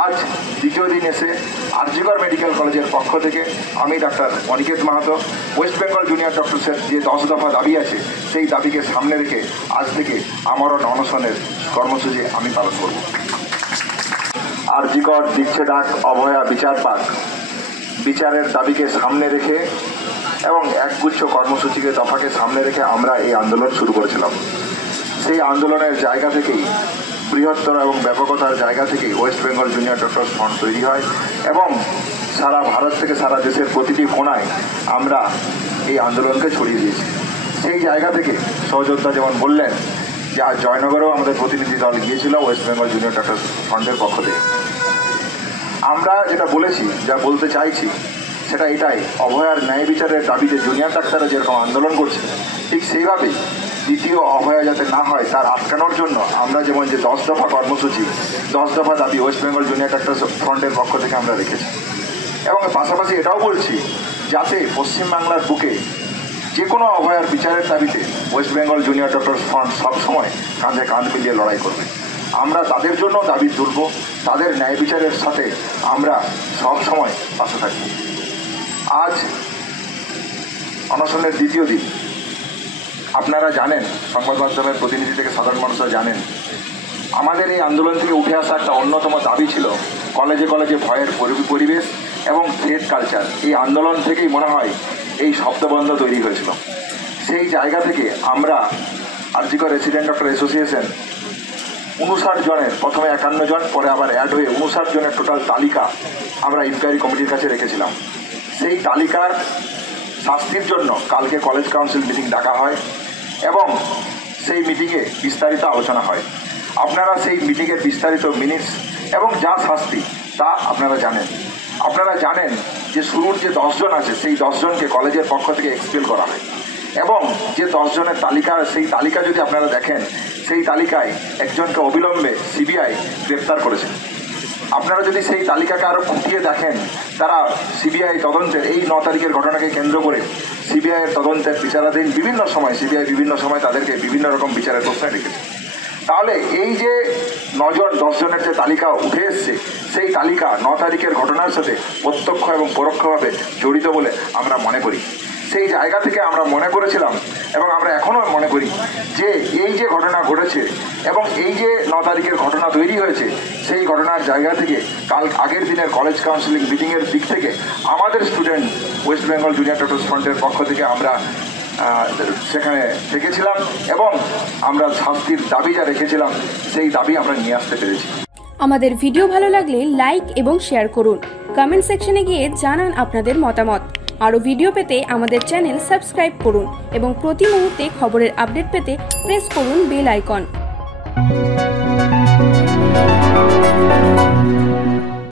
আজ দ্বিতীয় দিন এসে আরজিকর মেডিকেল কলেজের পক্ষ থেকে আমি doctor Aniket Mahato West Bengal junior ডক্টরসের যে 10 দফা দাবি আছে সেই দাবিকে সামনে রেখে আজ থেকে আমরণ অনশনের কর্মসূচি আমি পালন করব। আরজিকর দিচ্ছে ডাক, অভয়া বিচার পাক, বিচারের দাবিকে সামনে রেখে এবং একগুচ্ছ কর্মসূচিকে দফাকে সামনে রেখে আমরা এই আন্দোলন শুরু করেছিলাম। সেই আন্দোলনের জায়গা থেকেই, বৃহত্তর এবং ব্যাপকতার জায়গা থেকেই West Bengal junior doctors front তৈরি হয় এবং সারা ভারত থেকে সারা দেশের প্রতিটি কোণায় আমরা এই আন্দোলনকে ছড়িয়ে দিয়েছি। সেই জায়গা থেকে সহযোদ্ধা যেমন বললেন যে আজ জয়নগরেও আমাদের প্রতিনিধি দল গিয়েছিল ওয়েস্ট বেঙ্গল জুনিয়র ডক্টরস ফ্রন্টের পক্ষ থেকে। আমরা যেটা বলেছি, যা বলতে চাইছি সেটা এটাই, অভয়ার ন্যায় বিচারের দাবিতে জুনিয়র ডাক্তাররা যেরকম আন্দোলন করছে ঠিক সেইভাবেই দ্বিতীয় অভয়া যাতে না হয় তার আটকানোর জন্য আমরা যেমন যে 10 দফা কর্মসূচি, 10 দফা দাবি ওয়েস্ট বেঙ্গল জুনিয়র ডাক্তার ফ্রন্টের পক্ষ থেকে আমরা রেখেছি। এবং পাশাপাশি এটাও বলছি যাতে পশ্চিমবাংলার বুকে যে কোনো অভয়ার বিচারের দাবিতে West Bengal junior doctor front সবসময় কাঁধে কাঁধ মিলিয়ে লড়াই করবে। আমরা তাদের জন্য দাবি তুলব, তাদের ন্যায় বিচারের সাথে আমরা সবসময় পাশে থাকব। আজ অনশনের দ্বিতীয় দিন। আপনারা জানেন, সংবাদ মাধ্যমের প্রতিনিধি থেকে সাধারণ মানুষরা জানেন, আমাদের এই আন্দোলন থেকে উঠে আসা একটা অন্যতম দাবি ছিল কলেজে কলেজে ভয়ের পরিবেশ এবং থ্রেট কালচার। এই আন্দোলন থেকেই মনে হয় এই শব্দবন্ধ তৈরি হয়েছিল। সেই জায়গা থেকে আমরা আরজিকর রেসিডেন্ট ডক্টর অ্যাসোসিয়েশন 59 জনের, প্রথমে 51 জন, পরে আবার অ্যাড হয়ে 59 জনের টোটাল তালিকা আমরা ইনকোয়ারি কমিটির কাছে রেখেছিলাম। সেই তালিকার শাস্তির জন্য কালকে কলেজ কাউন্সিল মিটিং ডাকা হয় এবং সেই মিটিংয়ে বিস্তারিত আলোচনা হয়। আপনারা সেই মিটিংয়ের বিস্তারিত মিনিটস এবং যা শাস্তি তা আপনারা জানেন। আপনারা জানেন যে শুরুর যে 10 জন আছে সেই 10 জনকে কলেজের পক্ষ থেকে এক্সপেল করা হয় এবং যে 10 জনের তালিকা, সেই তালিকা যদি আপনারা দেখেন সেই তালিকায় একজনকে অবিলম্বে সিবিআই গ্রেপ্তার করেছে। আপনারা যদি সেই তালিকাকে আরও খুঁটিয়ে দেখেন, তারা সিবিআই তদন্তের এই 9 তারিখের ঘটনাকে কেন্দ্র করে সিবিআইয়ের তদন্তের বিচারাধীন বিভিন্ন সময় সিবিআই বিভিন্ন সময় তাদেরকে বিভিন্ন রকম বিচারের প্রশ্নে রেখেছে। তাহলে এই যে 9 জন 10 জনের যে তালিকা উঠে এসছে সেই তালিকা 9 তারিখের ঘটনার সাথে প্রত্যক্ষ এবং পরোক্ষভাবে জড়িত বলে আমরা মনে করি। সেই জায়গা থেকে আমরা মনে করেছিলাম এবং আমরা এখনও মনে করি যে এই যে ঘটনা ঘটেছে এবং এই যে 9 তারিখের ঘটনা তৈরি হয়েছে সেই ঘটনার জায়গা থেকে কাল আগের দিনের কলেজ কাউন্সিলিং মিটিংয়ের দিক থেকে আমাদের student West Bengal junior doctors ফ্রন্টের পক্ষ থেকে আমরা সেখানে থেকেছিলাম এবং আমরা শাস্তির দাবি যা রেখেছিলাম সেই দাবি আমরা নিয়ে আসতে পেরেছি। আমাদের ভিডিও ভালো লাগলে লাইক এবং শেয়ার করুন। কমেন্ট সেকশনে গিয়ে জানান আপনাদের মতামত। আরও ভিডিও পেতে আমাদের চ্যানেল সাবস্ক্রাইব করুন এবং প্রতি মুহূর্তে খবরের আপডেট পেতে প্রেস করুন বেল আইকন।